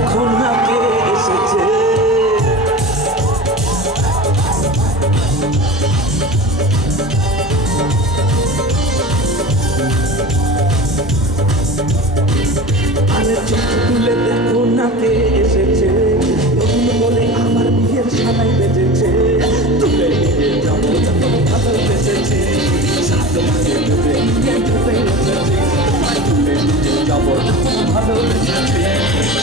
দেখো না এসেছে। আরে চোখ তুলে দেখো না কে এসেছে। নতুন বলে আমার বিয়ের সানাই বেজেছে তুলে নিয়ে যাব যত ভালো বেসেছে সাত মাসে তুলে নিয়ে যেতে এসেছি তুলে নিয়ে যাব যত ভালো বেসেছে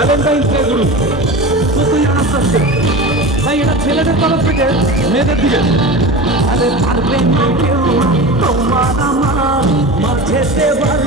ভ্যালেন্টাইন্স ডে গুরু। চোদ্দই আগস্ট আসছে। ভাই এটা ছেলেদের তরফ থেকে মেয়েদের দিকে। আরে পারবে তোমার আমার মাঝে দেওয়াল।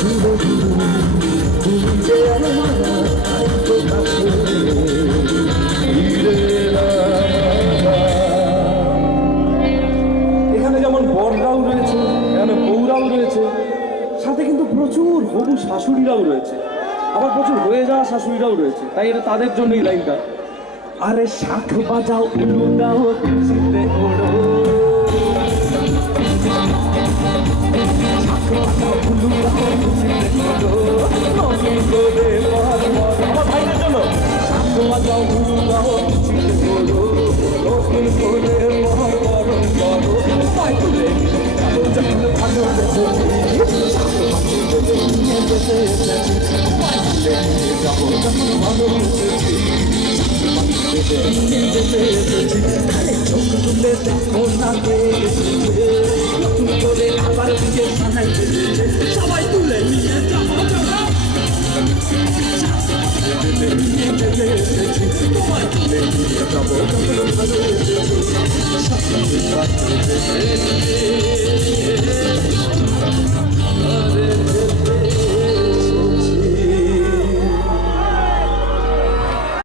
এখানে যেমন বররাও রয়েছে, এখানে বউরাও রয়েছে, সাথে কিন্তু প্রচুর হবু শাশুড়িরাও রয়েছে। আবার প্রচুর হয়ে যাওয়া শাশুড়িরাও রয়েছে, তাই এটা তাদের জন্য এই লাইনটা। আরে শাখ বাজাও উলু দাও খুশিতে ওড়ো। সবাই তুলে নিয়ে যাব নিয়ে যেতে